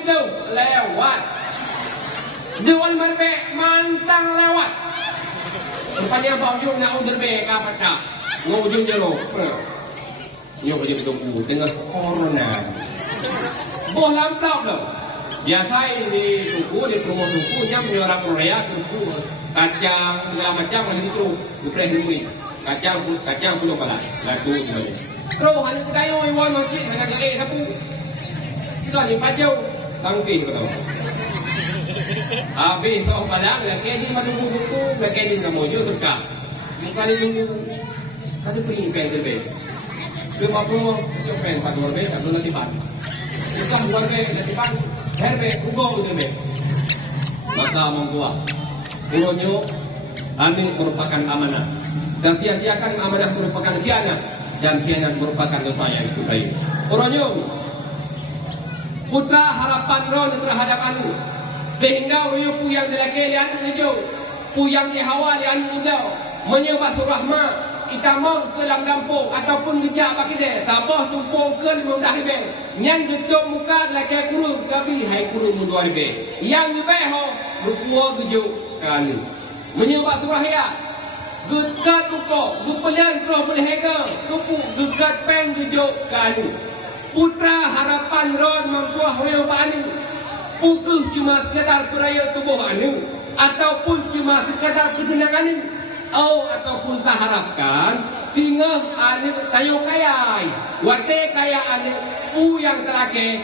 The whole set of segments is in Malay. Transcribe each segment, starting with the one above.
itu lewat. Dewan merbe mantang lewat. Rupanya Pak Ujung nak udah beka pecah. Ngujung jeruk. Nyok jadi tunggu tengah corona. Boh lampau loh. Biasa di tuku di rumah tukunya punya orang Korea tuku kacang segala macam macam itu dipreh dulu. Kacang belum pala. Lalu gimana? Terus hanya kayu iwan masjid hanya sapu. Itu hanya pajau tangki betul. Habis soal padang lagi ni menunggu buku lagi ni kamu juga terkak. Bukan ni tunggu. Ada pergi PNB. Ke Papua, ke PN Pak Dorbe, tak boleh dipan. Kita Dorbe dipan, herbe, ugo Dorbe. Maka membuat uronyo, ini merupakan amanah. Dan sia-siakan amanah merupakan khianat dan khianat merupakan dosa yang baik. Uronyo, putra harapan ron terhadap anu. Sehingga uronyo puyang dilaki li anu hijau, puyang di hawa li anu udau, menyebab surahma. Kita mau ke dalam kampung ataupun gejak bagi dia sabah tumpung ke 15 ribu yang getuk muka laki kurung kami hai kurung 2 ribu yang lebih ho rupua gejuk kali menyebab surah ya gekat upo gupelian terus boleh hega tupu gekat peng gejuk kali putra harapan ron mangkuah hoyo bani pukuh cuma sekadar peraya tubuh anu ataupun cuma sekadar ketenangan anu ataupun tak harapkan sehingga ane tayo kaya wate kaya ane yang terakhir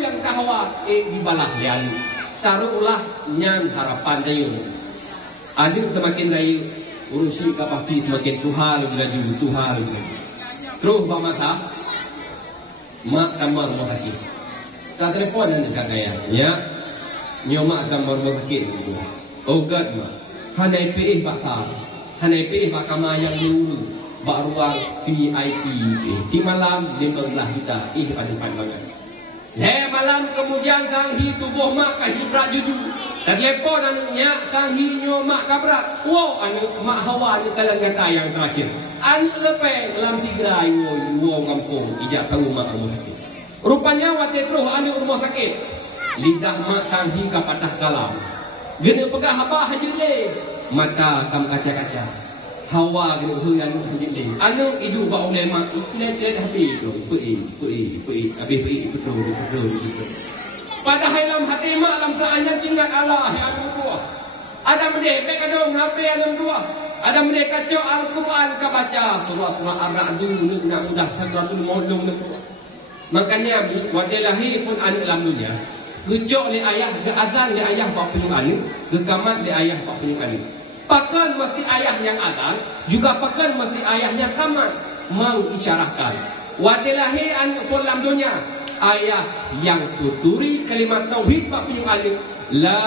yang kahwa di balah lian taruhlah nyan harapan tayo ane semakin layu urusi kapasi semakin Tuhan lebih laju Tuhan lebih laju terus bang masa mak tambah rumah sakit tak telepon ane kaya ya nyomak tambah rumah sakit ogat mak handai PE pasal Hanai pilih mahkamah yang dulu bak ruang VIP di malam 15 juta pada pandangan. Malam kemudian sang hi tubuh mak kahi berat juju. Dan telepon anaknya sang hi nyo mak kabrat. Wow anak mak hawa ni kalan kata yang terakhir. Anak lepeng dalam tigrai wow kampung ijak tahu mak rumah sakit. Rupanya wate terus anak rumah sakit. Lidah mak sang hi kapatah kalam. Gena pegah habah haji le. Mata kam kaca-kaca hawa gena hu anu sendiri anu hidup ba ulama ikilai habis tu pei habis betul padahal dalam hati mak dalam saanya ingat Allah yang anu buah ada mendek kadang HP anu buah ada mendek kacau Al-Quran ka baca surah Ar-Ra'd nu nak mudah sadratul maulung nu makanya wadelahi pun an dalam dunia gejok li ayah ke azan li ayah pak penyung anu ke kamat li ayah pak penyung anu pakan mesti ayah yang azan juga pakan mesti ayah yang kamat mengisyarahkan wadilahi an dalam dunia ayah yang tuturi kalimat tauhid pak penyung anu la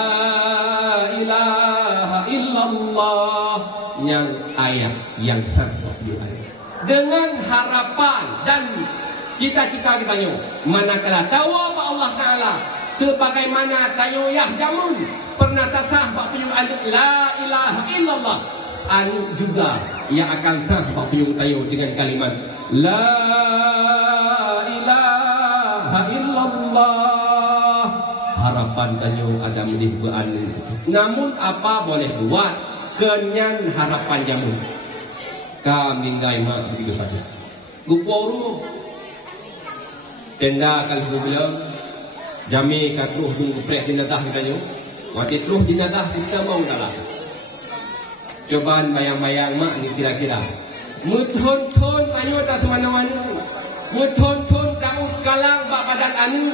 ilaha illallah yang ayah yang sah pak penyung anu dengan harapan dan cita-cita kita nyo manakala tahu apa Allah Ta'ala sebagaimana tayo yah jamun pernah tasah pak penyung anu la ilaha illallah anu juga yang akan sah pak penyung tayo dengan kalimat la ilaha illallah harapan tayo ada menimba anu namun apa boleh buat kenyan harapan jamun kami ngai mak begitu saja gupau rumah tenda kalau bilang jami kat ruh dung prek dinatah kita nyo wati ruh dinatah kita mau dalam cobaan bayang-bayang mak ni kira-kira muthon-thon ayo tak semana-mana muthon-thon daud kalang bak badan anu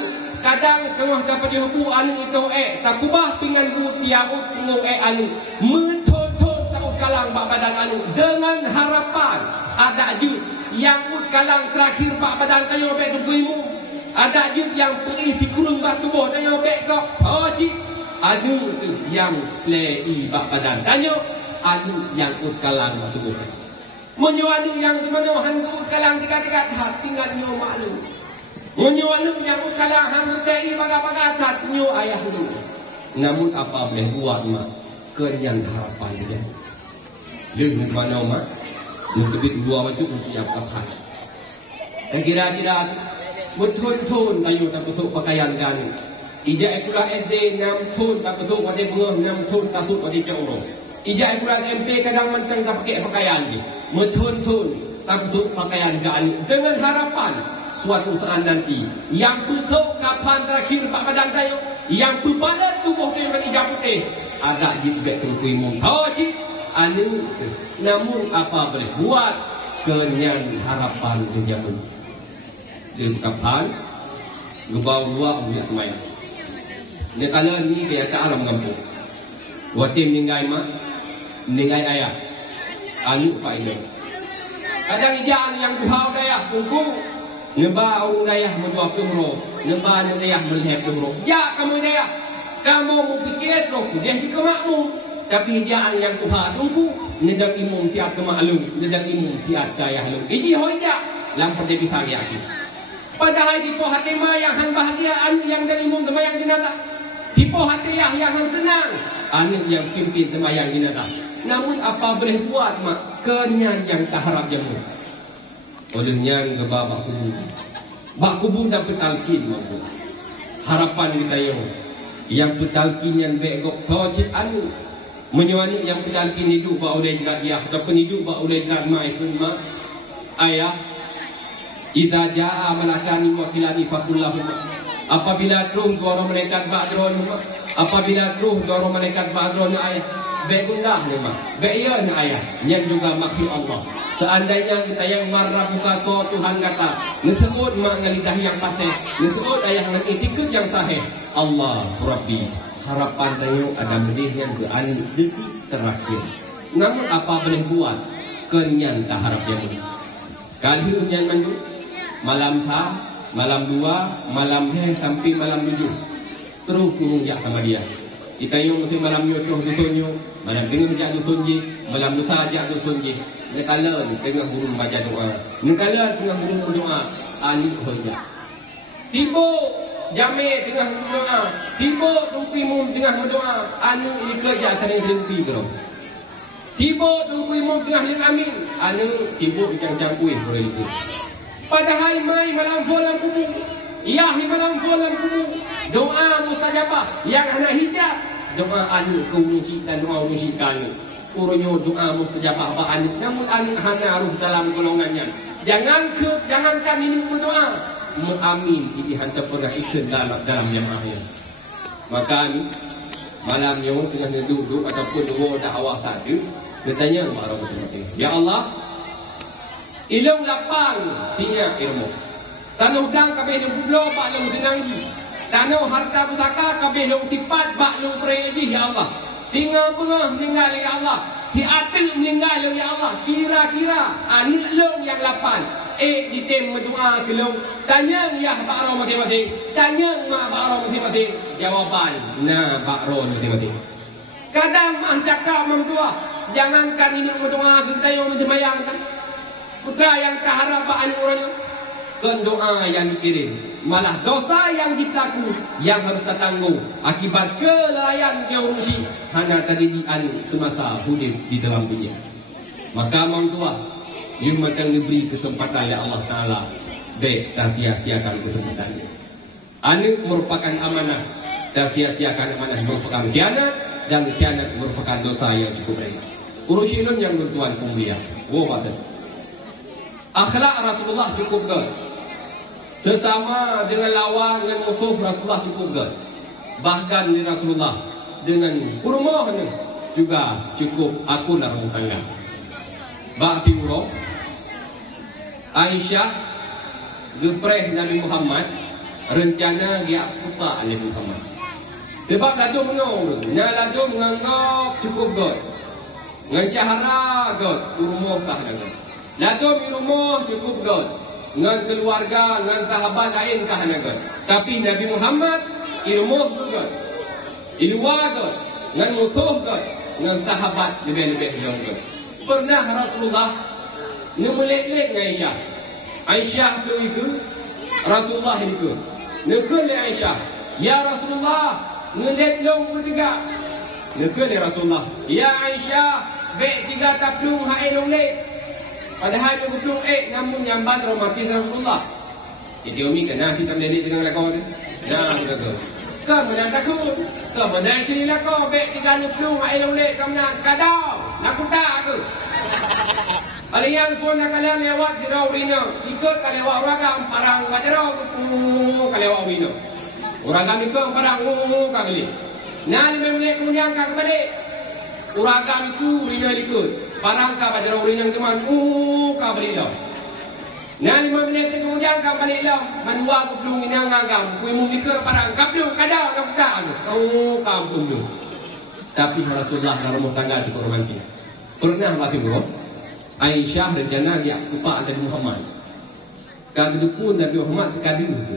kadang tengah dapat dihubu anu itu tak kubah pingan bu tiaut tengok anu muthon-thon daud kalang bak badan anu dengan harapan ada je yang ut kalang terakhir bak badan kayo bek tubuhmu ada je yang pergi di kurung batu tubuh tanya bek kau wajib ada tu yang play bak badan tanya anu yang ut kalang batu tubuh menyo anu yang di mana hantu ut kalang dekat-dekat hat tinggal nyo malu menyo anu yang ut kalang hantu play baga-baga hat nyo ayah lu namun apa boleh buat mak kenyang harapan dia le di mana mak nutupit dua macam untuk yang kapal dan kira-kira betul-betul ayo tak betul pakaian kan Ijak ikulah SD 6 tahun tak betul pada bunga 6 tahun tak betul pada jauh. Ijak ikulah MP kadang mentang tak pakai pakaian ni. Metun-tun tak betul pakaian ke anak. Dengan harapan suatu saat nanti yang betul kapan terakhir Pak Padang tayo, yang berbalan tubuh tu yang bagi ijak putih. Agak jibet tu kuimum. Tahu cik? Anu namun apa boleh buat kenyan harapan kejaman. Dia kapan? Gebau dua punya semayang. Dia kala ni dia tak alam mengampung. Watim meninggal mak, meninggal ayah. Anu Pak ini. Kadang ijak yang duhau dayah tunggu. Neba orang dayah mendua pengro, neba orang dayah melihat pengro. Jak kamu dayah, kamu mau pikir roh dia juga makmum. Tapi ijak yang Tuhan tunggu, nedang imum tiap kemaklum, nedang imum tiap dayah lum. Iji hojak, lampar dia bisa yakin. Padahal di poh hati yang han bahagia, anu yang dari imum temayang jenazah. Di poh hati yang han tenang, anu yang pimpin temayang jenazah. Namun apa boleh buat mak, kenyan yang tak harap jamu. Olehnya gebah bak kubu. Bak kubu dan petalkin mampu. Harapan kita yang petalkin yang begok tocik anu. Menyuani yang petalkin hidup bak oleh jerat dia. Ataupun hidup bak oleh jerat mak ikun mak. Ayah. Idza jaa malakani wakilani fakullahumma. Apabila ruh dua orang malaikat ba'dron mak. Apabila ruh dua orang malaikat ba'dron ayah. Begundah ni mak. Be'ia ni ayah. Yang juga makhluk Allah. Seandainya kita yang marah buka so Tuhan kata, ngeseut mak ngalidah yang pasti, ngeseut ayah ngan itikut yang sahih. Allah Rabbi, harapan tayo ada medih yang berani detik terakhir. Namun apa boleh buat? Kenyan tak harap yang kali kenyan mandu, malam ta, malam 2, malam he sampai malam 7. Terus turun jak sama dia. Kita yang mesti malam nyotoh dusunyo, malam dengar jak dusunji, malam lusa jak dusunji. Nekala ni tengah burung baca doa. Nekala tengah burung berdoa. Ani hojak. Tiba jame tengah berdoa. Tiba tungkuimum tengah berdoa. Ani ini kerja sering berhenti kerana. Tiba tungkuimum tengah ling amin. Ani tiba cang-cang kuih boleh itu. Padahal mai malam folam kubu. Yahi malam folam kubu. Doa mustajabah. Yang anak hijab. Doa ani keunci dan doa unci kanu. Urunyo doa mustajabah ba anik, namun anik hana ruh dalam golongannya. Jangankan ini berdoa, amin ini hantar pernah ikut dalam yang akhir. Maka ni malamnya tengah duduk ataupun dua dakwah tadi, dia tanya kepada orang masing-masing. Ya Allah, ilmu lapang tiap ilmu. Tanuh dang kabeh lu blo bak lu tenanggi. Tanuh harta pusaka kabeh lu tipat bak lu preji ya Allah. Tinggal pengah meninggal ya Allah. Di atil meninggal ya Allah. Kira-kira anik long yang 8. Ditem berdoa ke long. Tanya ya Pak Ro masing-masing. Tanya mak Pak Ro masing-masing. Jawapan. Nah Pak Ro masing-masing. Kadang mak cakap memdoa. Jangankan ini berdoa kita yang menjemayang kan. Putra yang tak harap Pak anik orangnya. Kan doa yang dikirim. Malah dosa yang ditaku yang harus tertanggung akibat kelalaian yang urusi hanya tadi diani semasa hidup di dalam dunia. Maka orang tua yang macam diberi kesempatan oleh Allah Ta'ala, baik tak sia-siakan kesempatannya. Anak merupakan amanah, tak sia-siakan amanah merupakan khianat, dan khianat merupakan dosa yang cukup berat. Urusin yang bertuan kemuliaan. Akhlak Rasulullah cukup good. Sesama dengan lawan, dengan musuh Rasulullah cukup good. Bahkan di Rasulullah dengan kurma juga cukup akun rumah tangga. Ba'fi Uro Aisyah gepreh Nabi Muhammad rencana dia pupa Nabi Muhammad. Sebab ladu menung, nya ladu menganggap cukup good. Ngan cahara good, kurma kah dengan. Ladu di rumah cukup good. Dengan keluarga, dengan sahabat lain kah naga. Tapi Nabi Muhammad ilmu juga, ilwa juga, dengan musuh juga, dengan sahabat lebih-lebih juga. Pernah Rasulullah nemelek-lek dengan Aisyah. Aisyah tu itu Rasulullah itu. Nekul Aisyah, ya Rasulullah, ngelek long bertiga. Nekul Rasulullah, ya Aisyah, bek 3 taplung hai long lek. Padahal dia betul namun nyambat romantis Rasulullah. Jadi Umi kena kita mendidik dengan lakon dia. Nah, betul. Kan menang takut. Kan menang kini lah kau. Bek 30 ai long lek kau menang. Kadau. Nak kutak ke? Alian phone nak kalian lewat di raw rino. Ikut kalian lewat ragam parang wajarau. Kalian lewat rino. Ragam ikut parang kali. Nah 5 minit kemudian kau balik. Ragam itu rino ikut. Parang kau wajarau rino teman. Kau balik dah. Nah 5 minit kemudian kau balik dah. Manua ku belum inang agam. Ku imum ikut parang kau belum kadau kau tak. Kau pun tu. Tapi Rasulullah dalam rumah tangga itu romantis. Pernah mati bro. Aisyah rencana dia kupak Nabi Muhammad. Kami pun Nabi Muhammad kami itu.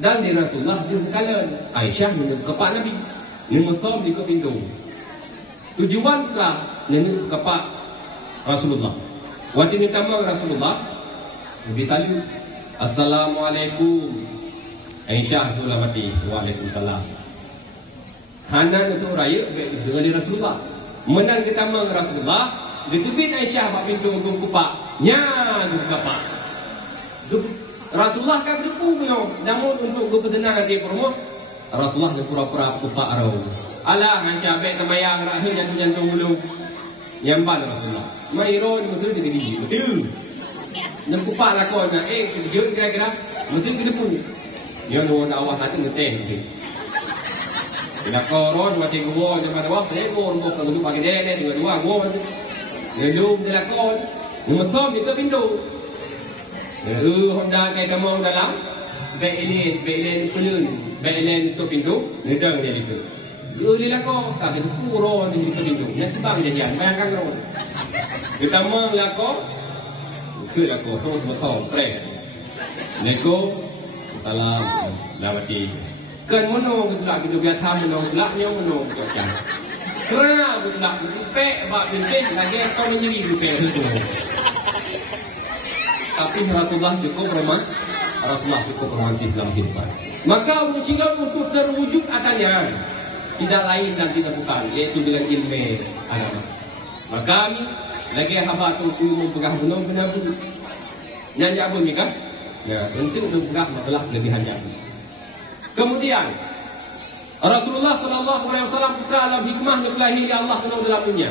Dan di Rasulullah dia berkalan. Aisyah menurut kepak Nabi. Mengusom di pintu. Tujuan pula menurut kepak Rasulullah. Waktu ini tamu Rasulullah. Nabi salim. Assalamualaikum. Aisyah sudah mati. Waalaikumsalam. Hanan untuk raya dengan di Rasulullah. Menang kita tamu Rasulullah. Ditubit Aisyah bak pintu untuk kupak. Nya kupak. Rasulullah kan berdepu punya. Namun untuk bertenang hati perumah, Rasulullah dia pura-pura kupak arau. Alah Aisyah bek tamayang rahir jantung bulu. Nyamban Rasulullah. Mairo ni betul dia gigi. Betul. Dan kupak lah kau nak. Kejut kira-kira. Betul berdepu. Yang orang awak satu ngeteh. Bila koron mati gua macam mana wah, gua kalau tu pakai dia dua gua macam. Belum dilakon. Ngomong itu pintu. Honda kay damong dalam. Belen pelun. Belen itu pintu. Nedang dia itu. Dilakon tak itu kuro di pintu. Nanti bang janjian bayangkan kau. Kita mau lakon. Ke lakon tu masuk pre. Neko salam lawati. Kan mono kita hidup biasa mono laknya mono macam. Kerana budak pek bak pimpin lagi kau menjadi pek itu. Tapi Rasulullah cukup romantis dalam kehidupan. Maka ujian untuk terwujud adanya tidak lain dan tidak bukan, yaitu dengan ilmu agama. Maka kami lagi hamba tu mempegang gunung benar-benar. Nyanyi abun mereka, ya untuk mempegang masalah kelebihan jabun. Kemudian Rasulullah sallallahu alaihi wasallam dalam hikmah nulahi Allah dalam dunia.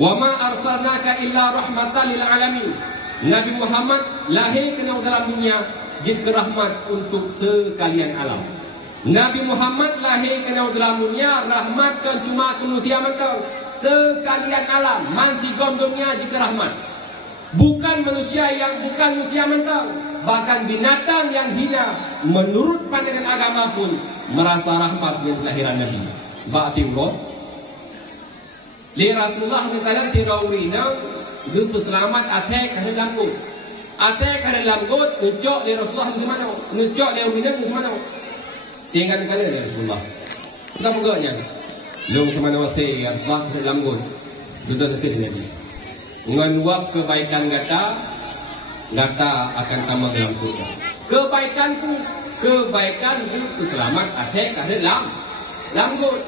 Wa ma arsalnaka illa rahmatan lil alamin. Nabi Muhammad lahir ke dalam dunia jadi rahmat untuk sekalian alam. Nabi Muhammad lahir ke dalam dunia rahmat kan cuma manusia mentau sekalian alam manti gondongnya jadi rahmat. Bukan manusia mentau, bahkan binatang yang hina menurut pandangan agama pun merasa rahmat dengan kelahiran Nabi. Ba'tiullah li Rasulullah ngatakan tirawina hidup selamat atek ke dalam gut. Atek ke dalam gut nucok li Rasulullah di mana? Nucok li urina di mana? Sehingga kali dari Rasulullah. Kita peganya. Lu ke mana wasai Rasulullah ke dalam gut. Sudah dekat Nabi. Menguap kebaikan gata akan tamang dalam surga. Kebaikan itu selamat akhir ke dalam gut.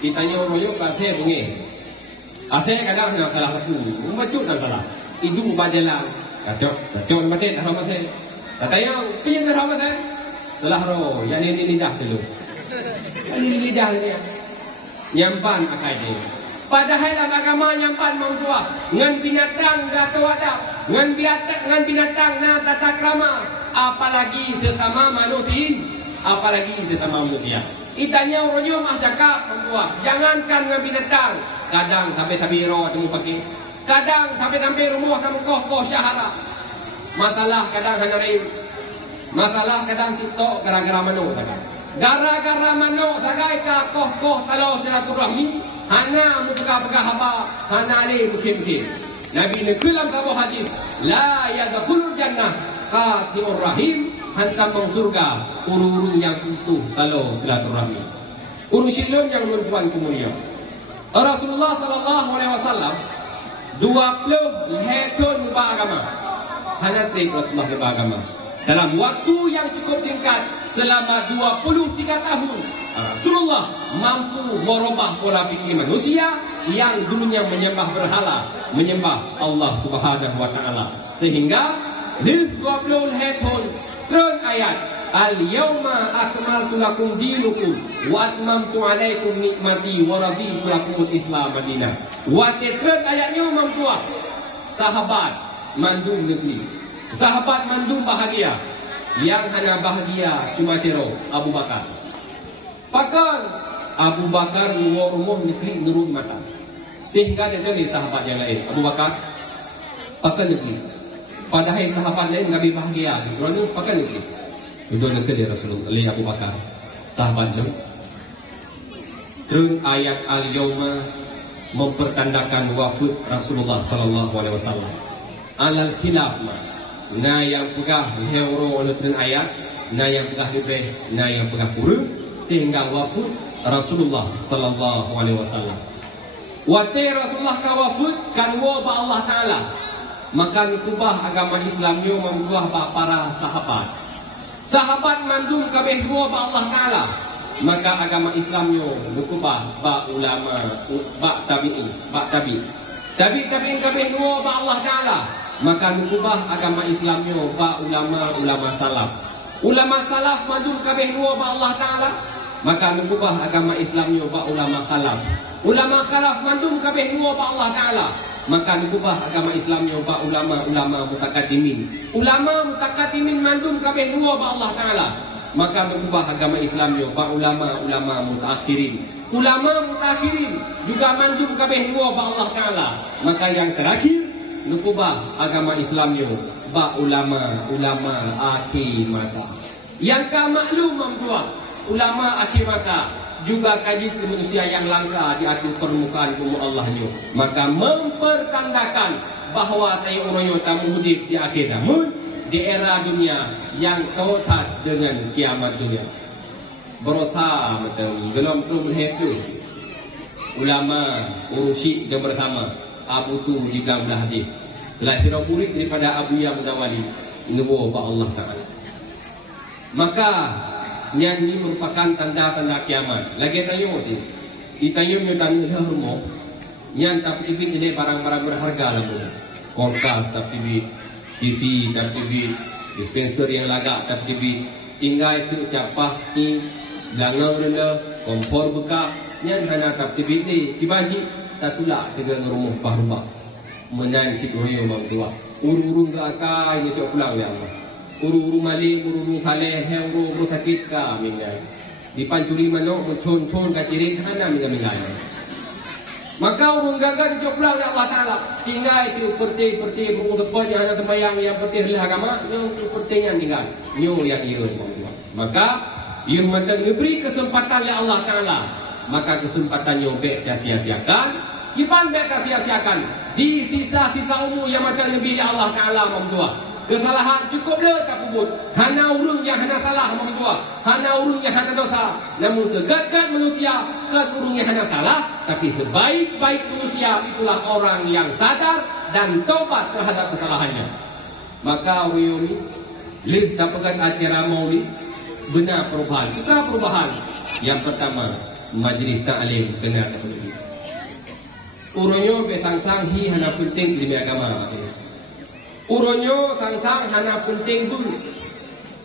Ditanya orang yo akhir bunyi. Akhir kadang nak salah satu, macut dan salah. Itu mubadalah. Kacau mati dah mati. Katanya piye dah mati. Salah ro, yang ini lidah dulu. Ini lidah dia. Nyampan akai dia. Padahal dalam agama nyampan mangkuah ngan binatang jatuh adab, ngan binatang na tata krama, apalagi sesama manusia. Itanya orangnya mah cakap mangkuah, jangankan ngan binatang, kadang sampai sabiro temu pakai, kadang sampai rumah kamu koh syahara. Masalah kadang hanarim, masalah kadang TikTok gara-gara mano kadang. Gara-gara mano sagai ka koh talau silaturahmi. Hana mupegah-pegah haba, hana ni mungkin. Nabi ni dalam sebuah hadis, la yadkhulul jannah qati'ur rahim, hantam mang surga uru-uru yang utuh kalau silaturahmi. Uru silon yang berpuan kemuliaan. Rasulullah sallallahu alaihi wasallam 20 hektar ubah agama. Hanya trik Rasulullah ubah agama. Dalam waktu yang cukup singkat selama 23 tahun. Rasulullah mampu merubah pola pikir manusia yang dulunya menyembah berhala, menyembah Allah Subhanahu wa taala. Sehingga 20 tahun turun ayat Al-yawma akmaltu lakum dinukum wa atmamtu alaikum nikmati wa raditu lakum al-Islam madinah. Wa tetret ayatnya mampuah. Sahabat mandum negeri. Sahabat mandum bahagia. Yang hana bahagia cuma tero Abu Bakar. Pakan Abu Bakar luar rumah negeri nurut mata. Sehingga dia jadi sahabat yang lain. Abu Bakar pakan negeri. Padahal sahabat lain lebih bahagia. Kerana pakan negeri. Itu nak dia Rasulullah oleh Abu Bakar sahabat tu. Terus ayat al-yawma mempertandakan wafat Rasulullah sallallahu alaihi wasallam. Alal khilaf na yang pegah hero oleh terus ayat, na yang pegah lebih, na yang pegah kurang sehingga wafat Rasulullah sallallahu alaihi wasallam. Wate Rasulullah ka wafat kan wa Allah taala. Maka nutubah agama Islamnya membuah para sahabat. Sahabat mandum kabeh dua ba Allah Taala. Maka agama Islamnya nukubah ba ulama, ba tabi'in, ba tabi'. Tabi'in kabeh dua ba Allah Taala. Maka nukubah agama Islamnya ba ulama salaf. Ulama salaf mandum kabeh dua ba Allah Taala. Maka nukubah agama Islamnya ba ulama khalaf. Ulama khalaf mandum kabeh dua ba Allah Taala. Maka nukubah agama Islamnya ba ulama mutakaddimin. Ulama mutakaddimin mandum kabeh dua ba Allah Taala. Maka nukubah agama Islamnya ba ulama mutakhirin. Ulama mutakhirin juga mandum kabeh dua ba Allah Taala. Maka yang terakhir nukubah agama Islamnya ba ulama akhir masa. Yang ka maklum membuat ulama akhir masa juga kaji ke manusia yang langka di atas permukaan bumi Allahnya. Maka mempertandakan bahawa tayo orangnya tamu hidup di akhir zaman di era dunia yang total dengan kiamat dunia. Berusaha macam gelom tu berhetu. Ulama urusi dia bersama Abu tu jika belah hadis. Setelah kira murid daripada Abu Yang Mudawali nubuah ba Allah Taala. Maka yang ini merupakan tanda-tanda kiamat. Lagi tanya tu, itanya tanya dah rumah. Yang tak TV ini barang-barang berharga lah pun. Kulkas tak TV, TV tak TV, dispenser yang lagak tak TV. Tinggal itu capah ni, langang rendah, kompor buka. Yang hana tak TV ni, kibaji tak tulak dengan rumah parubah. Menan si royo bang tua. Urung-urung ke akal ini cok pulang ya Allah. Uru-uru malik, uru-uru saleh, uru-uru sakit ka mingai. Di pancuri manok, mencon-con ka cirit, hana mingai. Maka urung gagal di coplau oleh Allah Ta'ala. Tinggal itu perti-perti, berumur tepat yang hanya sembahyang, yang perti adalah agama, yang perti yang tinggal. Nyo yang ia. Maka, ia mata memberi kesempatan oleh Allah Ta'ala. Maka kesempatannya baik tak sia-siakan. Kipan baik tak sia-siakan. Di sisa-sisa umur yang mata lebih oleh Allah Ta'ala membuat. Kesalahan cukup le tak kubut. Hana urung yang hana salah membuat. Hana urung yang hana dosa. Namun segat-gat manusia kat urung yang hana salah. Tapi sebaik-baik manusia itulah orang yang sadar dan taubat terhadap kesalahannya. Maka Uyumi lih tak pegat acara maulid benar perubahan. Bukan perubahan. Yang pertama majlis ta'lim benar tak boleh. Urunyo besang-sang hi hana penting ilmu agama. Uronyo sang-sang hana penting bun.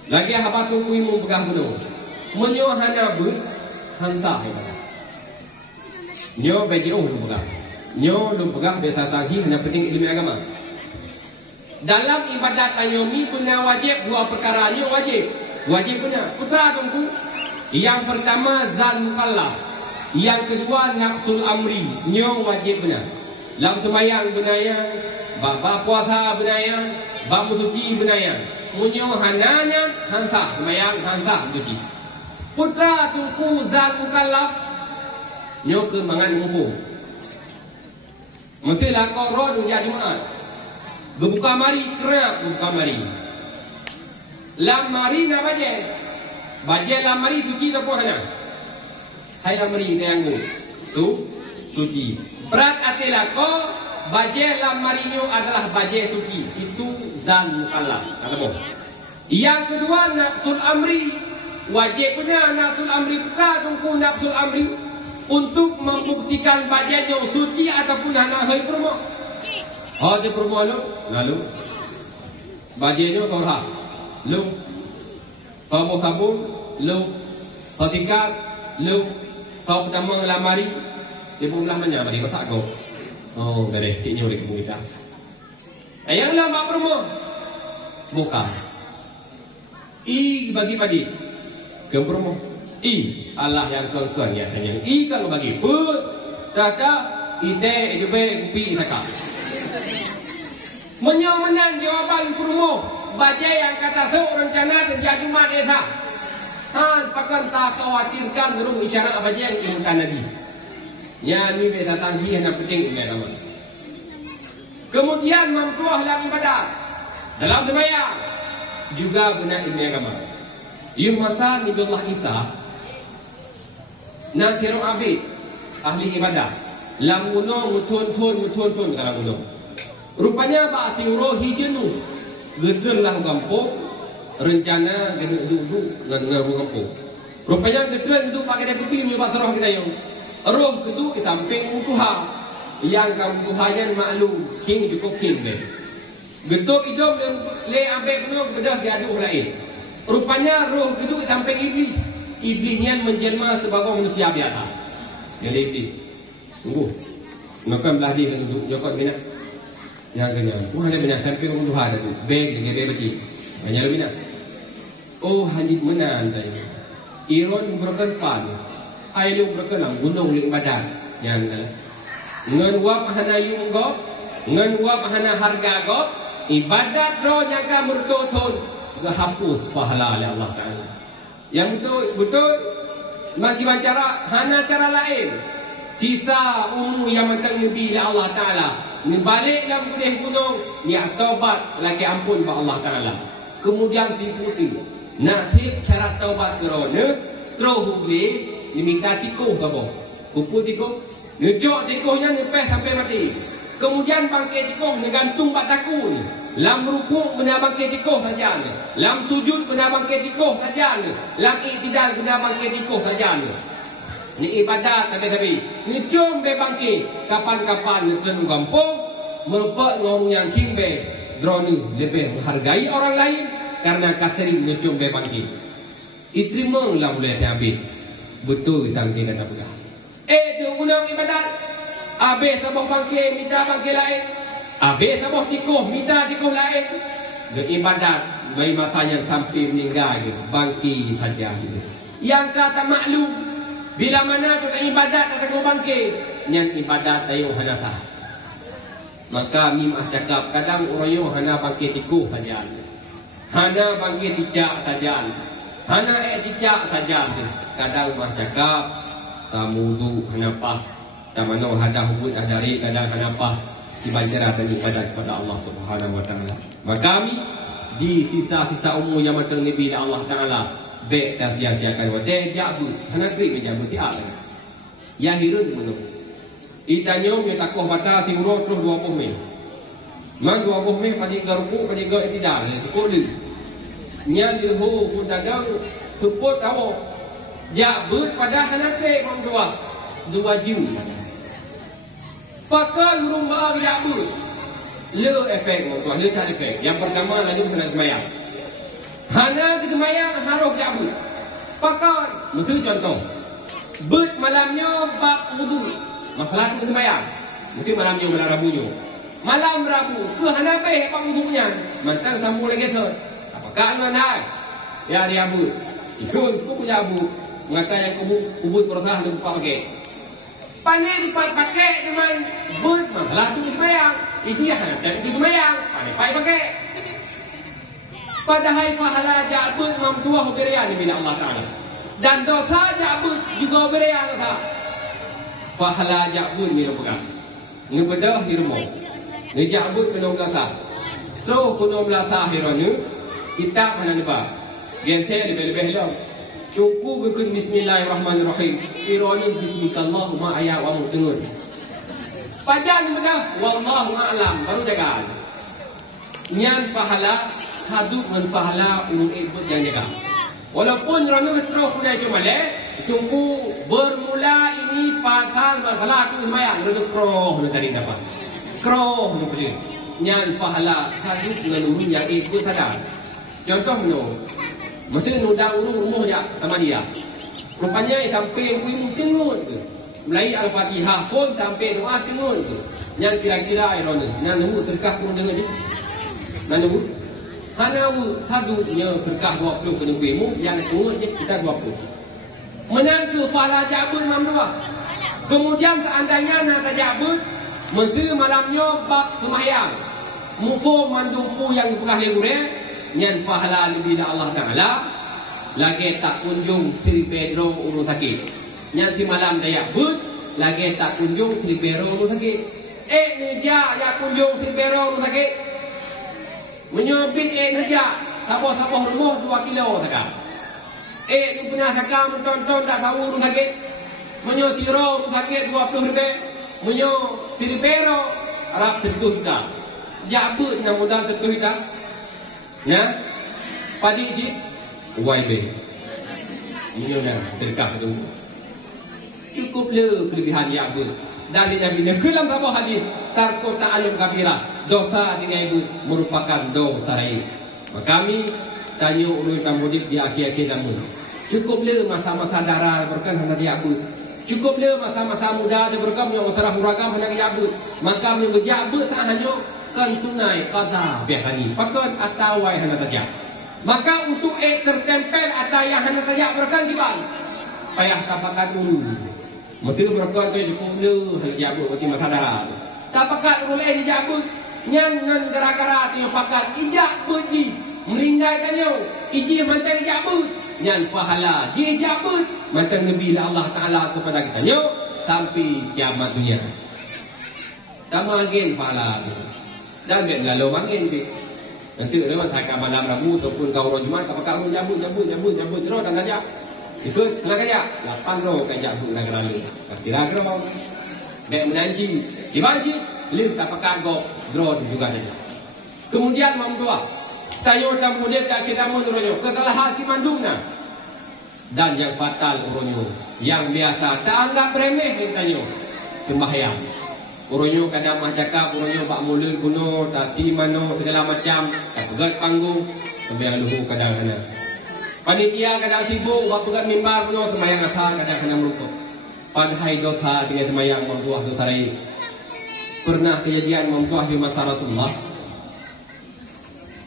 Lagi habatu kui mu pegah bunuh. Menyo hana bun hansa hebat. Nyo bejiung lu pegah. Nyo lu pegah biasa tanghi hana penting ilmu agama. Dalam ibadat tanyomi punya wajib dua perkara ni wajib. Wajib punya. Putra tunggu. Yang pertama zan mukallaf. Yang kedua nafsul amri. Nyo wajib punya. Dalam sembahyang benayang. Bapa puasa benayang, bapa suci benayang. Munyo hananya hansa, semayang hansa suci. Putra tungku zat mukallaf, nyo ke mangan mufu. Mesti lah kau roh ya Jumaat. Berbuka mari kerap berbuka mari. Lam mari nak baje lam mari suci tak puasa. Hai lam mari neanggu, tu suci. Berat atilah kau. Baje lam marinyo adalah baje suci. Itu zan mukallaf. Yang kedua nafsul amri. Wajib benar nafsul amri. Bukan tunggu nafsul amri untuk membuktikan bajenya suci ataupun hana hai permo. Ada permo lalu bajenya torha. Lu sabun, lu sertifikat, lu pertama lamari, dia pun belah mana mari masak kau. Oh, beres, ini oleh kita. Yang lama perempuan, bukan. I bagi padi, ke perempuan. I Allah yang tuan ya, yang I kalau bagi put, kakak, ide, jube, pi, kakak. Menang jawaban perempuan, baca yang kata so rencana terjadi Jumat esok. Pakan tak khawatirkan gerung isyarat apa yang imutan Nabi. Ya ni beta tanghi yang penting ini agama. Kemudian membuah dalam ibadah, dalam sembahyang juga benar ini agama. Ia masa Nabiullah Isa nak kira abid ahli ibadah, lam gunung mutun kalau gunung. Rupanya ba tiuro higenu gedrlah kampung rencana kena duduk dengan kampung. Rupanya gedrlah duduk pakai dia pipi ni pasrah kita yang roh kedua di samping Tuhan yang kamu Tuhan maklum king cukup king deh. Getuk hidup le ambil penuh bedah diadu lain. Rupanya roh kedua di samping iblis. Iblisnya menjelma sebagai manusia biasa. Jadi iblis. Tunggu. Makan belah dia duduk jokot minat. Yang kenyang. Hanya minat sampai kamu Tuhan tu. Beg dengan beg beci. Hanya lebih minat. Oh hanya menan tadi. Iron berkenpan. Ailu berkenam gunung lik badan yang ngan wap hana yung gop ngan wap hana harga gop ibadat ro jaga murtotun hapus pahala oleh Allah Taala. Yang betul bagi cara hana cara lain sisa umur yang matang nabi oleh Allah Taala ni balik dalam gunung ni taubat lagi ampun ba Allah Taala. Kemudian si putih nak cara taubat kerana terhubli diminta tikuh kau, kupu tikuh, ngejok tikuhnya ngepes sampai mati. Kemudian bangkit tikuh ngegantung bataku ni. Lam rukuk benar bangkit tikuh saja ni. Lam sujud benar bangkit tikuh saja ni. Lam iktidal benar bangkit tikuh saja ni. Ni ibadat tapi ngejom be bangkit kapan-kapan ngejeng gampung merupakan ngorong yang kimbe drone lebih menghargai orang lain karena katering ngejom be bangkit. Iterima lah mulai habis. Betul sangking kata pegang. Tu gunang ibadat. Habis sabah bangkit, minta bangkit lain. Habis sabah tikuh, minta tikuh lain. Ibadat, bagi masa yang sampai meninggal je. Bangkit saja. Yang kata maklum, bila mana tu ibadat tak tengok bangkit. Yang ibadat tayo hanasah. Maka mimah cakap, kadang orang yang hana bangkit tikuh saja. Hana bangkit tijak saja. Hana tidak saja kadang mah cakap kamu tu kenapa tak mana ada hubud dari kadang kenapa dibanjara dan ibadah kepada Allah Subhanahu wa taala. Maka kami di sisa-sisa umur yang matang nabi Allah Taala baik tak sia-siakan wa dia jabu hana kri menjabu tiap yang hirun menu itanya me takoh bata tiuro terus 20 mei man 20 mei padi garpu padi gar tidak cukup le nyan leho fundagang support awak jabut pada hanate orang dua jum pakai rumah jabut le efek orang le tak efek. Yang pertama lagi kena semayang hana semayang harus jabut pakai mesti contoh bet malamnya bab wudu masalah tu semayang mesti malamnya malam Rabunya malam Rabu ke hana pe bab wudunya mantang sambung lagi tu kangen hai ya dia abut ikut ku punya abut mengata yang kubut berusaha untuk pakai panen pakai dengan but malah tu semayang itu ya dan itu semayang pakai padahal pahala jabut mamduah berian bila Allah Taala dan dosa jabut juga berian dosa pahala jabut bila pegang ngebedah hirmo ngejabut kena belasa terus kena belasa hiranya kitab mana lebar gentel lebih-lebih lah cukup berkun bismillahirrahmanirrahim ironi bismillahumma ayat wa mudengun pajan benar wallahu a'lam baru jaga nyan fahala haduk man fahala ulul ibad yang jaga walaupun ranu terus punya cuma le tunggu bermula ini pasal masalah tu semayang ranu kroh tadi dapat kroh boleh nyan fahala haduk dengan ulul yang ibad sadar. Contoh menu Mesti nudang rumah je sama dia. Rupanya sampai wim tengok ke. Mulai Al-Fatihah pun sampai doa tengok ke. Yang kira-kira irona. Yang nemu terkah pun dengar je. Nanu hanawu sadunya terkah 20 kena kuimu. Yang tengok je kita 20. Menantu Fala Jabut Mamdullah. Kemudian seandainya nak tajabut, mesti malamnya bab semayang. Mufo mandumpu yang pernah lelure, nyan pahala lebih dah Allah Ta'ala. Lagi tak kunjung Sri Pedro urus sakit. Nyan si malam tajabut, lagi tak kunjung Sri Pedro urus sakit. Neja ya kunjung Sri Pedro urus sakit. Menyobit neja, sabah-sabah rumah 2 kilo sakit. Ni pernah sakit menonton tak tahu urus sakit. Menyo siro sakit 20 lebih. Menyo siripero Arab sentuh kita. Jabut nak modal sentuh kita. Ya. Padi cik YB. Menyo dah terkah tu. Cukup le kelebihan jabut. Dari Nabi dalam sebuah hadis, tarku ta'alum kabira, dosa dengan ibu merupakan dosa rai. Maka kami tanya ulul tamudik di akhir-akhir namun. Cukup le masa-masa darah berkan hendak jabut. Cukup le masa-masa muda ada berkam yang masalah huragam hendak jabut. Maka yang berjabut tak hanya kan tunai qada biasani. Pakan atau wai hendak tajak. Maka untuk tertempel atau yang hendak tajak berkan kiban. Payah tapakan dulu. Mesti berkan tu cukup le hendak jabut macam masa darah. Tapakan ulai dijabut nyan ngan gara-gara dia pakat ijak beji melinggalkannya. Iji mantan dijabut. Yang pahala dia jabut macam Nabi Allah Ta'ala kepada kita nyo sampai kiamat dunia. Kamu agin pahala tu. Dan biar lalu mangin bi. Nanti lewat saya malam Rabu ataupun kau orang Jumaat apa kau jabut terus dan aja. Ikut nak aja. 8 roh kan jabut negara lu. Kira-kira mau. Baik menanci, dibanci, lu tak pakai go draw juga saja. Kemudian membuat tayo kemudian tak kita menurunnya kesalahan si mandumna dan yang fatal urunyo yang biasa tak anggap remeh tanyo sembahyang urunyo kadang mah cakap urunyo bak mulut kuno tak si mano segala macam tak pegat panggung sembahyang luhu kadang-kadang panitia kadang sibuk bak pegat mimbar kuno sembahyang asal kadang kena merukuk padahal dosa dengan sembahyang membuah dosa rai. Pernah kejadian membuah di masa Rasulullah.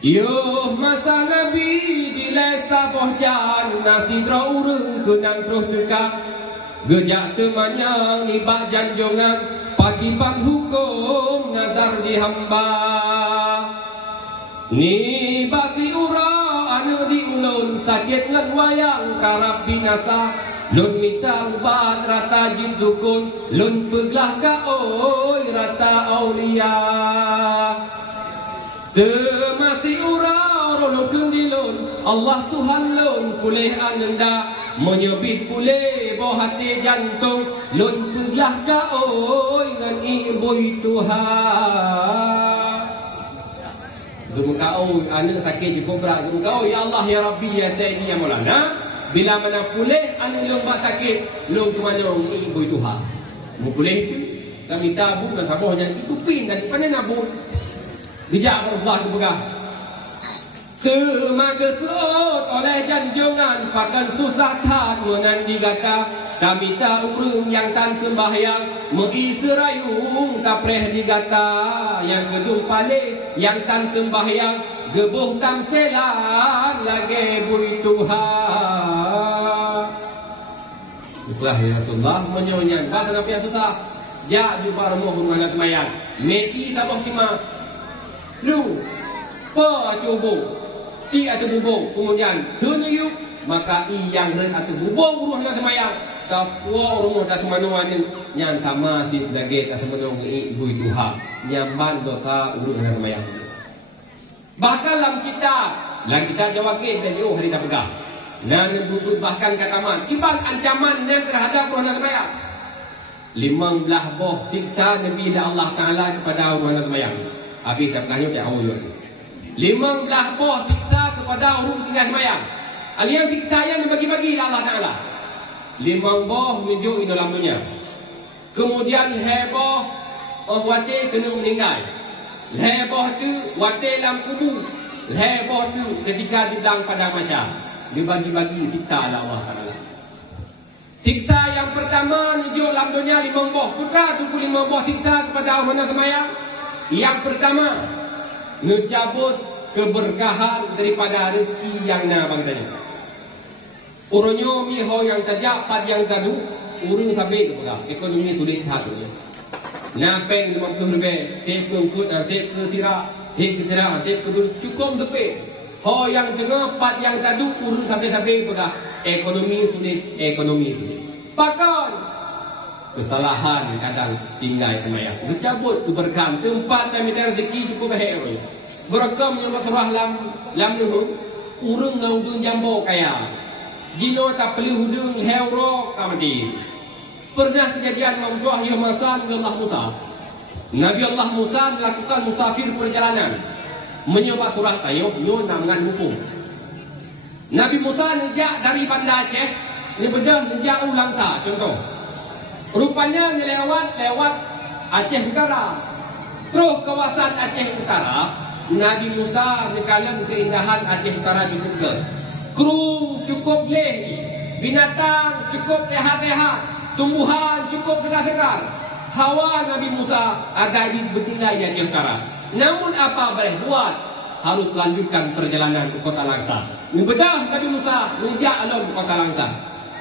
Yuh masa Nabi di lesa pohjan nasi urung kenang terus tekak gejak temannya ni bak janjongan pagi bang hukum nazar di hamba ni basi ura anu di ulun sakit ngan wayang karab binasa lun minta ubat rata jin dukun lun beglah ka oi rata aulia Temasi ura rolo kendilun Allah Tuhan lun pulih ananda menyebit pulih boh hati jantung lun peglah ka oi ngan ibui Tuhan Gemuka oi anak sakit di kubra gemuka oi ya Allah ya Rabbi ya Sayyidi ya Maulana bila mana pulih anak lun bak sakit lun kemana ibui Tuhan mau pulih itu kami tabu dan sabohnya itu pin dan panen nabung Dijak Rasulullah kepegang Semaga seot oleh janjungan Pakan susah tak menan digata Kami tak urung yang tan sembahyang Mengisrayung tak preh digata Yang gedung palik yang tan sembahyang Gebuh tam selan lagi bui Tuhan Itulah ya Rasulullah menyonyan Bahkan apa yang susah Jak jumpa rumah rumah semayang Mei sabah kima Lu, pa coba, ti atau bubung, kemudian ternyuk maka i yang ren atau bubung buruh nak semayang, kapua rumah tak semanoan yang sama di lagi tak semanong ibu Tuhan, nyamban dosa urus nak semayang. Bahkan dalam kita jawab ke dan hari dah pegang. Nan bubut bahkan kataman, kiban ancaman yang terhadap urus nak semayang. 15 boh siksa Nabi Allah Taala kepada urus nak semayang. Habis tak pernah tak awal juga 15 boh siksa kepada orang tinggal semayang. Alian siksa yang dibagi-bagi Allah Ta'ala 5 boh menunjuk dalam dunia. Kemudian heboh wate kena meninggal. Heboh tu wate dalam kubur. Heboh tu ketika dibilang pada masyarakat dia bagi-bagi siksa Allah Ta'ala. Siksa yang pertama ni jo dalam dunia 5 buah putra tu 5 buah siksa kepada orang semayang. Yang pertama, ngecabut keberkahan daripada rezeki yang na bang tadi. Orangnya miho yang tajak pad yang tadu urung sampai ke pegah ekonomi sulit satu je. Na peng 50 lebih, save ke ukut, save ke tirak, save ke tirak, save ke cukup tepi. Ho yang tengah pad yang tadu urung sampai pegah ekonomi sulit. Bahkan kesalahan kadang tinggal kemayang. Dicabut keberkahan tempat dan minta rezeki cukup baik. Berakam yang surah lam dulu urung na udung jambo kaya. Jino tak perlu hudung hero kamadi. Pernah kejadian membuah yang masa Nabi Allah Musa. Nabi Allah Musa melakukan musafir perjalanan. Menyoba surah tayo nyo nangan mufum. Nabi Musa nejak dari Banda Aceh, ni bedah nejak Ulangsa contoh. Rupanya ni lewat Aceh Utara. Terus kawasan Aceh Utara, Nabi Musa nekalan keindahan Aceh Utara cukup ke. Kru cukup leh, binatang cukup sehat-sehat, tumbuhan cukup segar-segar. Hawa Nabi Musa ada di bertinggal di Aceh Utara. Namun apa boleh buat? Harus lanjutkan perjalanan ke kota Langsa. Bedah Nabi Musa nejak alun ke kota Langsa.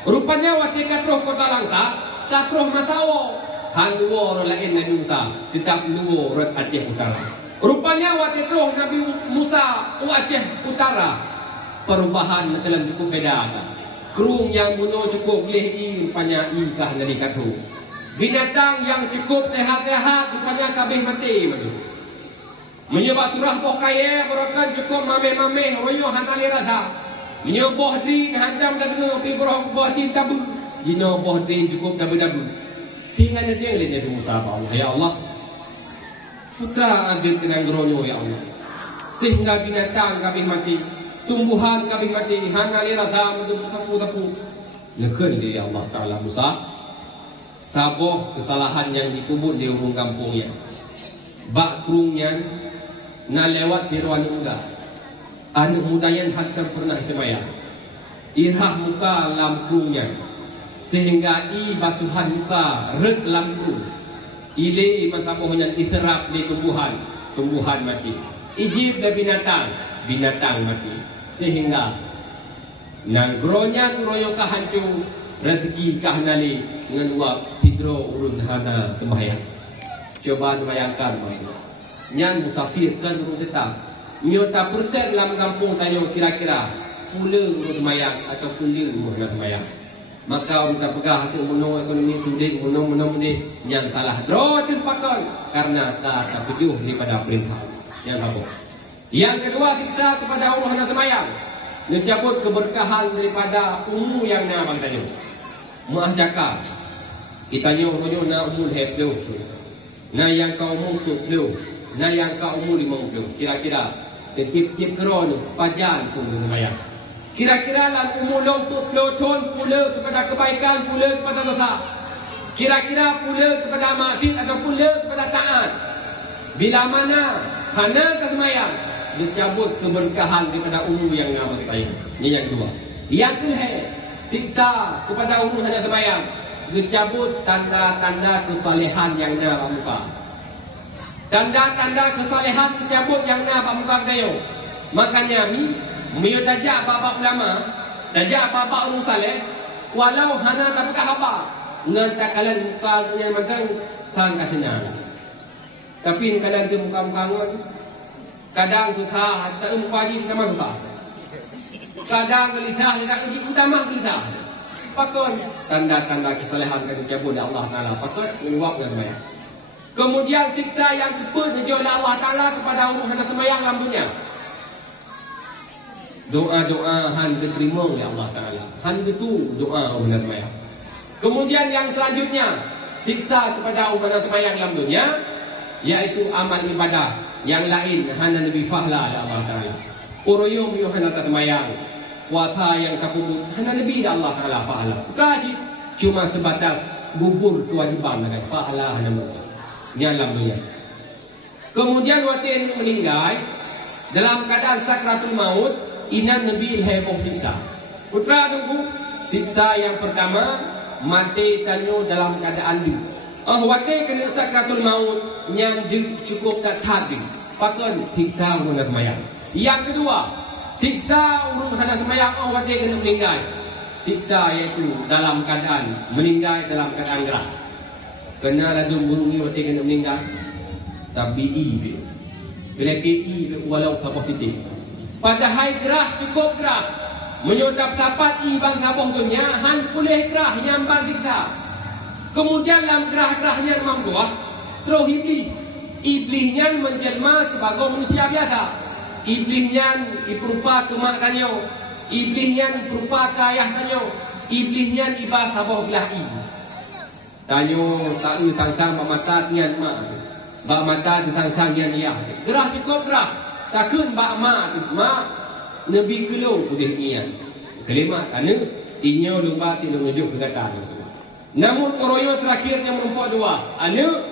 Rupanya waktu katruh kota Langsa, katruh masawo. Han dua orang lain Nabi Musa, tetap dua orang Aceh Utara. Rupanya waktu itu Nabi Musa Aceh Utara, perubahan telah cukup beda. Kerung yang bunuh cukup boleh rupanya ikah dari katu. Binatang yang cukup sehat-sehat rupanya kabeh mati. Menyebab surah boh kaya berakan cukup mameh-mameh royo hanali rasa. Menyebab boh din hantam dah dengar pi boh din tabu. Jino boh din cukup dabu-dabu. Tinggal dia yang Nabi Musa Allah. Ya Allah, putra ambil dengan geronyo ya Allah. Sehingga binatang kabeh mati, tumbuhan kabeh mati, hanali rasa tapu-tapu. Lekan dia Allah Ta'ala Musa. Saboh kesalahan yang dikubur di urung kampungnya. Bak kerungnya na lewat firwan muda. Anak muda yang hantar pernah semayang. Irah muka lam kerungnya. Sehingga i basuhan muka red lam kerung. Ile matapohnya iterap di tumbuhan mati. Ijib dan binatang mati. Sehingga nang gronya royo kahancung rezeki kahnali ngenuap tidro urun hana sembahyang. Coba bayangkan nyan musafir kan urun tetap. Nyota persen dalam kampung tanya kira-kira pula urun sembahyang atau pula urun sembahyang. Maka kita pegah hati mono ekonomi sulit mono yang salah. Dro terpakai karena tak tujuh daripada perintah. Yang apa? Yang kedua kita kepada Allah hana sembahyang. Mencabut keberkahan daripada umur yang na bang tanya. Maaf cakap. Kita nyo na umur heplo. Na yang kau umur tu pelu. Na yang kau umur 50. Kira-kira tip-tip kero ni pajan sungguh sembahyang. Kira-kira dalam umur lompuk peloton pula kepada kebaikan, pula kepada dosa. Kira-kira pula kepada maksiat atau pula kepada taat. Bila mana hana kesemayang, dicabut keberkahan daripada umur yang nama kita ini. Ini yang kedua. Yang kedua, siksa kepada umur hana semayang, dicabut tanda-tanda kesalehan yang nama muka. Tanda-tanda kesalehan dicabut yang nama muka kita. Makanya Mio tajak bapa ulama, tajak bapa orang saleh, walau hana tak pakai apa, nanti kalian muka dengan macam sang kasihnya. Tapi kalian tu muka-muka kadang susah, tak umpadi sama susah. Kadang gelisah, kadang uji utama gelisah. Pakon tanda-tanda kesalehan kan dicabut oleh Allah Taala. Pakon menguap dengan sembahyang. Kemudian siksa yang kedua dijauh oleh Allah Taala kepada orang hana sembahyang dalam dunia. Doa-doa han diterima oleh Allah Ta'ala. Han itu doa orang sembahyang. Kemudian yang selanjutnya, siksa kepada orang sembahyang dalam dunia, iaitu amal ibadah yang lain hana Nabi fahla oleh Allah Ta'ala. Oroyom yo hana sembahyang, puasa yang kabul hana Nabi Allah Ta'ala fahla. Bukan cuma sebatas gugur kewajiban dengan fahla hana Nabi. Ini dalam dunia. Kemudian waktu ini meninggal dalam keadaan sakratul maut, ina Nabi heboh siksa. Putra tunggu, siksa yang pertama, mati tanyo dalam keadaan di. Wate kena sakratul maut yang cukup tak tadi. Pakan siksa urun semayang. Yang kedua, siksa urun hana semayang, wate kena meninggal. Siksa iaitu dalam keadaan meninggal dalam keadaan gerah. Kena laju burungi wate kena meninggal. Tapi i bila i walau sabah titik. Padahal gerah cukup gerah. Menyotap sapat i bang sabah dunia han pulih gerah nyambang siksa. Kemudian dalam gerah-gerahnya membuat terus iblisnya menjelma sebagai manusia biasa. Iblisnya diperupa ke mak tanyo, iblisnya diperupa ke ayah tanyo, iblisnya ibah sabah belah ibu. Tanyo tak tangkang bak mata tian mak, bak mata tangkang yang ayah. Gerah cukup gerah, takun bak mak nabi kelo pudih nian. Kelima tanah inyo lumba ti menunjuk kegataan. Namun oroyo terakhirnya menumpuk dua. Anu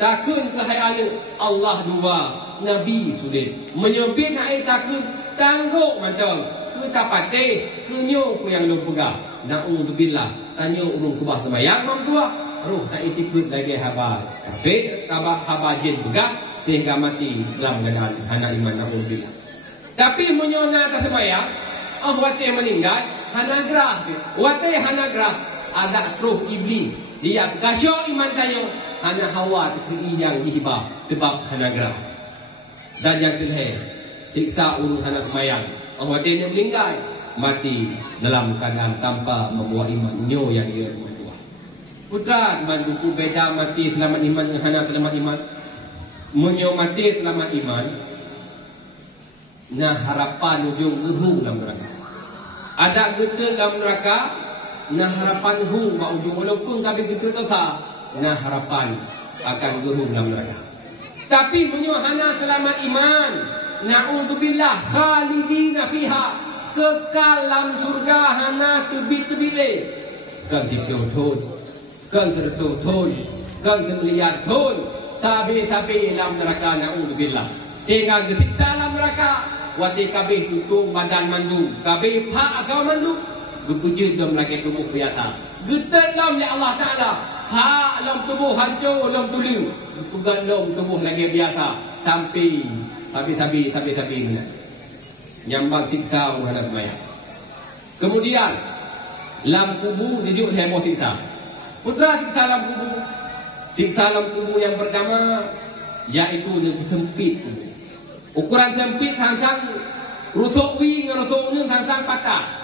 takun kahai anu Allah dua, Nabi sulit. Menyempit hai takun tangguk mantang. Ke tapate, ke nyo ku yang lu pegang. Na'udzubillah. Tanyo urung kubah semayang mam tua. Ruh tak itikut lagi haba. Kafe haba jin pegang sehingga mati dalam keadaan hana iman na'udzubillah. Tapi menyona tak semayang, wate meninggal, hana gerah. Wate hana gerah. Ada roh iblis dia kasyok iman tayo hana hawa ke yang dihibah sebab hana gerah. Dan yang terakhir, siksa urus hana semayang. Allah dia meninggal mati dalam keadaan tanpa membawa iman nyo yang dia membawa. Putra manduku beda mati selamat iman dengan hana selamat iman. Menyo mati selamat iman. Nah harapan ujung geru dalam neraka. Ada getel dalam neraka. Nah harapan hu mak ujung walaupun tapi kita tahu sah. Nah harapan akan gerung dalam neraka. Tapi menyuhana selamat iman. Na'udzubillah khalidina fiha. Kekal dalam surga hana tebit-tebit. Kan dituntun, kan tertuntun, kan terlihat tun. Sabi-sabi dalam neraka na'udzubillah. Sehingga ketika dalam neraka wati kabeh tutung badan mandu, kabeh pak agama mandu. Berpuji dalam lagi tubuh biasa. Getelam ya Allah Ta'ala. Ha dalam tubuh hancur dalam tulis. Berpegang dalam tubuh lagi biasa. Sampai sabi nyambang siksa menghadap mayat. Kemudian dalam kubur dijuk heboh siksa. Putra siksa dalam kubur. Siksa dalam kubur yang pertama iaitu lebih sempit. Ukuran sempit hansang rusuk wi dengan rusuk ni hansang patah.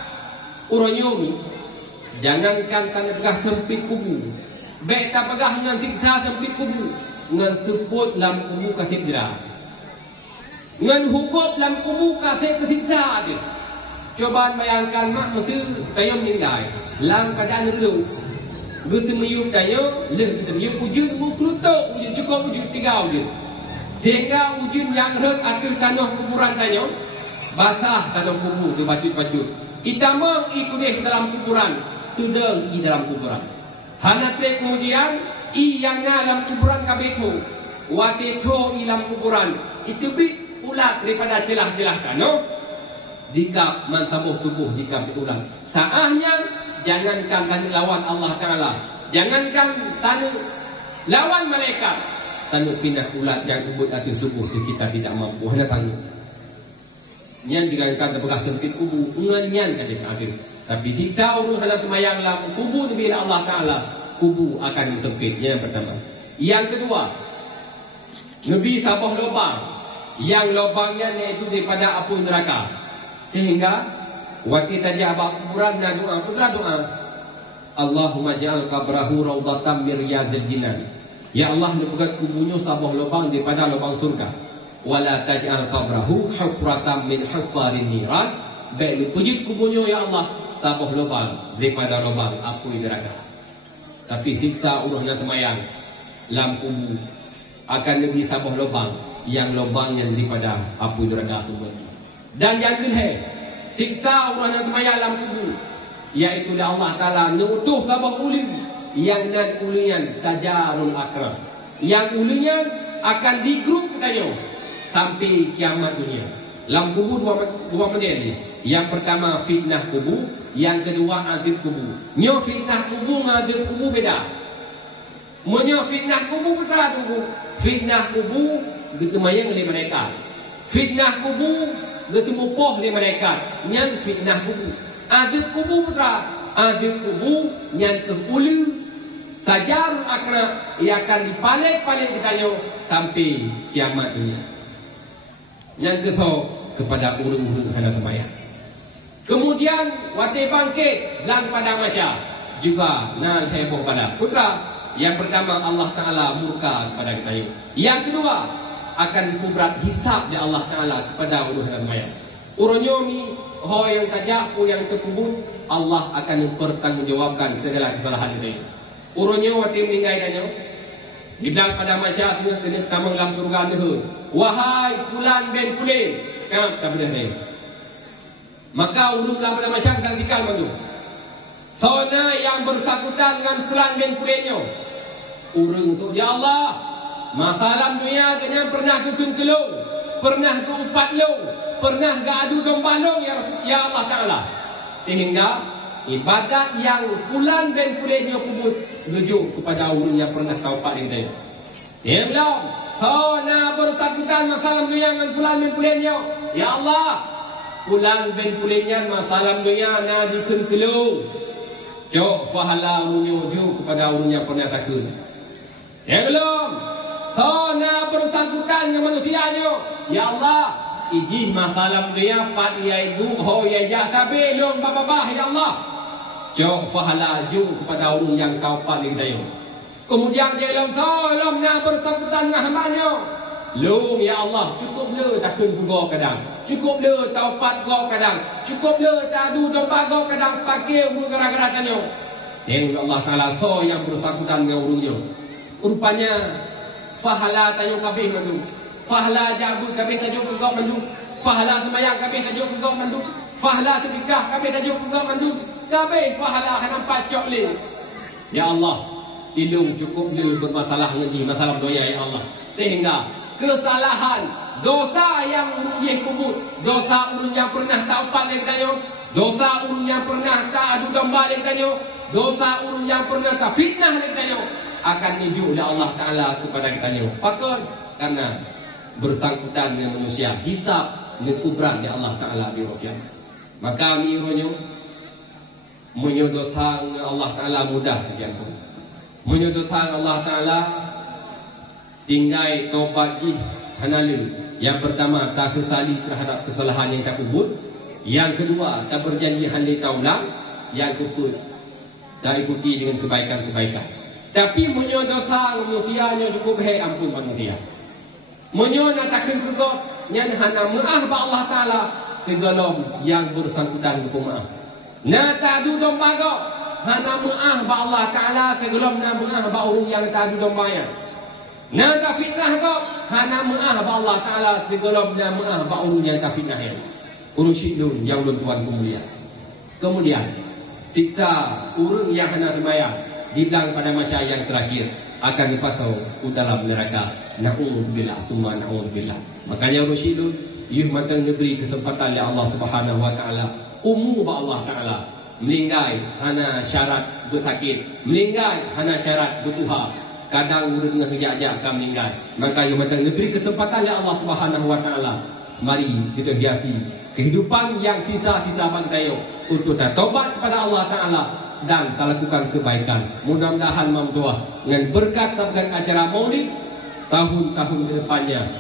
Uronyomi, jangankan tanah pegah sempit kubu. Baik tak pegah dengan siksa sempit kubu. Dengan sebut dalam kubu kasih dirah. Dengan hukum dalam kubu kasih kesiksa dia. Cobaan bayangkan mak mesti tayo meninggal. Dalam keadaan dulu. Gusti meyup tayo, leh meyup ujun muklutok, ujun cukup ujun tiga ujun. Sehingga ujun yang rek atas tanah kuburan tayo, basah tanah kubu tu bacut-bacut. Itamang ikudih dalam kuburan, tudeng i dalam kuburan. Hana plek kemudian i yang dalam kuburan kabetu, wate to i dalam kuburan. Itu bit ulat daripada celah-celah tanah. Dikap mantabuh tubuh dikap ulat. Saahnya jangankan tanah lawan Allah Taala, jangankan tanah lawan malaikat, tanah pindah ulat yang ubud atas tubuh kita tidak mampu. Hana tanah. Nyan jangankan terbekas sempit kubu, ngan kata akhir. Tapi siksa urus hana semayang dalam kubu demi Allah Taala, kubu akan sempitnya yang pertama. Yang kedua, Nabi sabah lubang, yang lubangnya iaitu daripada api neraka. Sehingga waktu tadi abang kuburan dan doa, putra doa, Allahumma ja'al qabrahu raudatan min riyadil jinan. Ya Allah, dipegat kubunya sabah lubang daripada lubang surga. Wala taj'al qabrahu hufratan min hufarin niran. Baik puji kubunya ya Allah sabah lubang daripada lubang api neraka. Tapi siksa uruhnya semayang lam kubu akan lebih sabah lubang yang lubangnya daripada api neraka tersebut. Dan yang kedua, siksa uruhnya semayang lam kubu iaitu Allah Taala nutuh sabah uli yang nan ulian sajarul akram. Yang ulian akan digrup katanya sampai kiamat dunia. Dalam kubur dua model ni. Yang pertama fitnah kubur, yang kedua adil kubur. Nyo fitnah kubur dengan adil kubur beda. Menyo fitnah kubur betul tu. Fitnah kubur gitu mayang oleh mereka. Fitnah kubur gitu mupoh oleh mereka. Nyan fitnah kubur. Adil kubur betul. Adil kubur nyan ke ulu sajar akna ia akan dipalik-palik ditanya sampai kiamat dunia. Yang kepada urung-urung hendak sembahyang. Kemudian waktu bangkit dan pada masa juga nan heboh pada putra. Yang pertama Allah Taala murka kepada kita. Yang kedua akan kubrat hisab di Allah Taala kepada urung hendak sembahyang. Uronyomi ho yang tajak pu yang terkubur Allah akan mempertanggungjawabkan segala kesalahan kita. Uronyo waktu meninggal danyo dibilang pada masa tu kena tamang dalam surga tu. Wahai fulan bin Kulin, kan tak boleh ni. Maka urung dalam pada masa kita dikal mandu. Sona yang bersangkutan dengan fulan bin Kulinnya. Urung tu ya Allah, masalah dunia kena pernah ke kelung, pernah ke upat long, pernah ke adu domba long ya Allah Taala. Sehingga ibadat yang fulan bin Kulinnya kubut rujuk kepada urung yang pernah taubat kita. Dia bilang, "Sona bersangkutan masalah dunia dengan fulan bin Kulinnya. Ya Allah, fulan bin Kulinnya masalah dunia na dikenkelung. Jok fahala urungnya rujuk kepada urung yang pernah takut." Dia belum. Sona bersangkutan dengan manusianya. Ya Allah, ijih masalah dunia pat ia ibu ho ya ja sabe long babah ya Allah. Jok fahala ju kepada urung yang kau paling dayo. Kemudian dia bilang, "Salam na bersangkutan dengan hamba-Nya. Lum ya Allah, cukup le takun go kadang. Cukup le taubat go kadang. Cukup le tadu domba go kadang pakai urung gara-gara tanyo." Yang Allah Taala so yang bersangkutan dengan urungnya. Rupanya fahala tayo kabeh mandu. Fahala jabu kabeh tayo go mandu. Fahala semayang kabeh tayo go mandu. Fahala sedekah kabeh tayo go mandu. Kabeh fahala hanam pacok le. Ya Allah, ilung cukup le bermasalah ngaji masalah doya ya Allah. Sehingga kesalahan dosa yang urung ye kubur, dosa urung yang pernah taubat le kanyo, dosa urung yang pernah tak adu domba le kanyo, dosa urung yang pernah tak fitnah le kanyo akan menuju oleh Allah Taala kepada kitanya. Pakon karena bersangkutan dengan manusia, hisab dengan kubran di Allah Taala di roh kiamat. Maka mironyo menyodotang Allah Taala mudah sekian pun. Menyodotang Allah Taala tinggai taubat jih hanale. Yang pertama tak sesali terhadap kesalahan yang tak kubur. Yang kedua tak berjanji handai taulang. Yang ketiga tak ikuti dengan kebaikan-kebaikan. Tapi menyodotang manusianya cukup hai ampun manusia. Menyona takkan juga nyan hana maah ba Allah Taala segala yang bersangkutan dengan maaf. Na ta'du domba go hana maah ba Allah Taala segala na maah ba urung yang ta'du domba ya. Na ta fitnah go hana maah ba Allah Taala segala na maah ba urung yang ta fitnah ya. Urung syidun yang ulun tuan kemuliaan. Kemudian siksa urung yang hana sembahyang dibilang pada masa yang terakhir akan dipasau ke dalam neraka. Na'udzubillah summa na'udzubillah. Makanya Rasulullah yuh matang diberi kesempatan oleh Allah Subhanahu wa taala umum ba Allah Taala meninggal hana syarat bersakit, meninggal hana syarat bertuha. Kadang urut dengan kerja-kerja akan meninggal. Maka yuh matang diberi kesempatan oleh Allah Subhanahu wa taala. Mari kita hiasi kehidupan yang sisa-sisa bagi kita untuk taubat kepada Allah Taala dan lakukan kebaikan. Mudah-mudahan mamduah dengan berkat dan acara Maulid tahun-tahun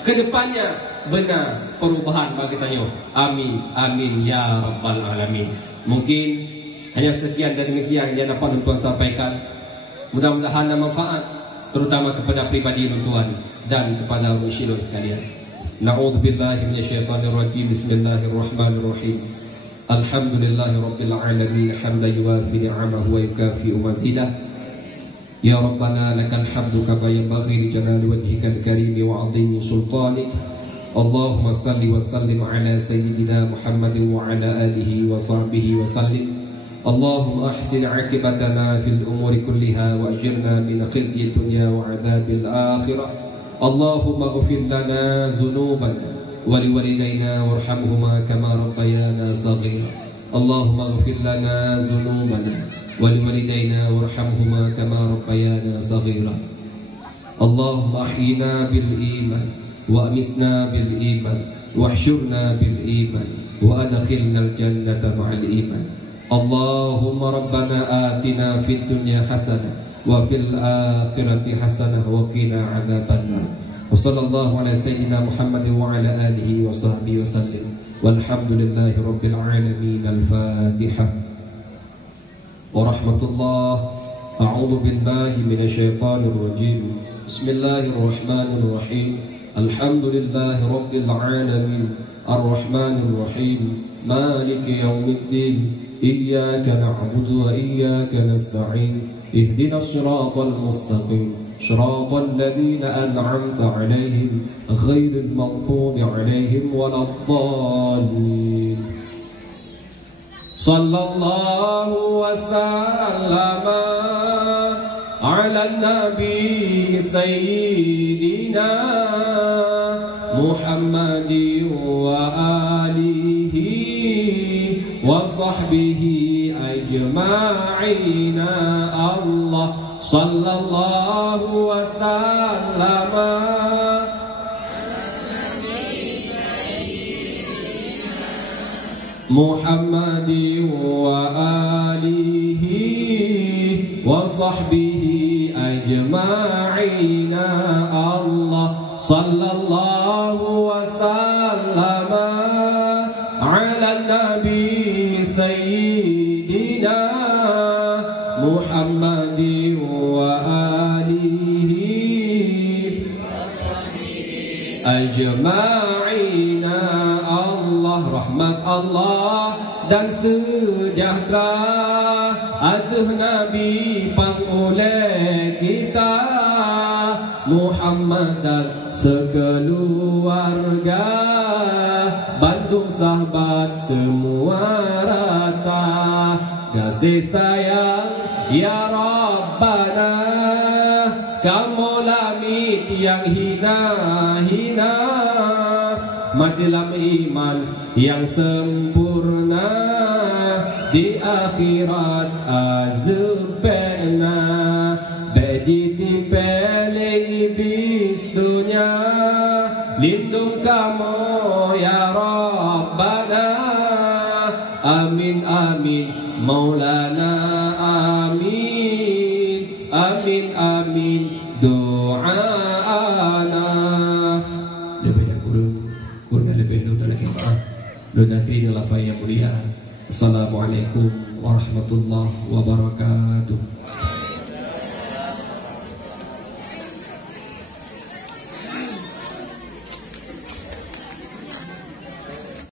kedepannya benar perubahan bagi kita. Amin amin ya rabbal alamin. Mungkin hanya sekian dan demikian yang dapat tuan sampaikan. Mudah-mudahan manfaat terutama kepada pribadi tuan dan kepada muslimin sekalian. Na'udzubillahi minasyaitonir rajim. Bismillahirrahmanirrahim. Alhamdulillahi Rabbil Alamin. Hamdan yuwafi ni'amahu wa yukafi'u mazidah. Ya Rabbana lakal hamdu kama yanbaghi li jalali wajhikal karim wa 'azimi sultanik. Allahumma salli wa sallim ala sayyidina Muhammadin wa ala alihi wa sahbihi wa sallim. Allahumma ahsin 'aqibatana fil umuri kulliha wa ajirna min khizyi dunya wa 'adzabil akhirah. Allahumma ighfir lana dhunubana ولوالدينا وارحمهما كما ربيانا صغيرا اللهم اغفر لنا ذنوبنا ولوالدينا وارحمهما كما ربيانا صغيرا اللهم احينا بالإيمان وأمسنا بالإيمان واحشرنا بالإيمان وأدخلنا الجنة مع الإيمان اللهم ربنا آتنا في الدنيا حسنة وفي الآخرة حسنة وقنا عذاب النار وصلى الله على سيدنا محمد وعلى آله وصحبه وسلم والحمد لله رب العالمين الفاتحة ورحمة الله أعوذ بالله من الشيطان الرجيم بسم الله الرحمن الرحيم الحمد لله رب العالمين الرحمن الرحيم مالك يوم الدين إياك نعبد وإياك نستعين اهدنا الصراط المستقيم صراط الذين أنعمت عليهم غير المغضوب عليهم ولا الضالين صلى الله وسلم على النبي سيدنا محمد وآله وصحبه أجمعين الله صلى الله وسلم محمد وآله وصحبه أجمعين الله صلى الله وسلم على النبي سيدنا محمد وآله أجمعين Allah rahmat Allah dan sejahtera atas Nabi pangoleh kita Muhammad dan sekeluarga Bandung sahabat semua rata kasih sayang ya Rabbana kamu lamit yang hina-hina mati dalam iman yang sempurna di akhirat azabna bejiti pelih iblis dunia lindung kamu ya Rabbana amin amin maulana amin amin amin doaana dan akhirnya lafaz yang mulia. Assalamualaikum warahmatullahi wabarakatuh.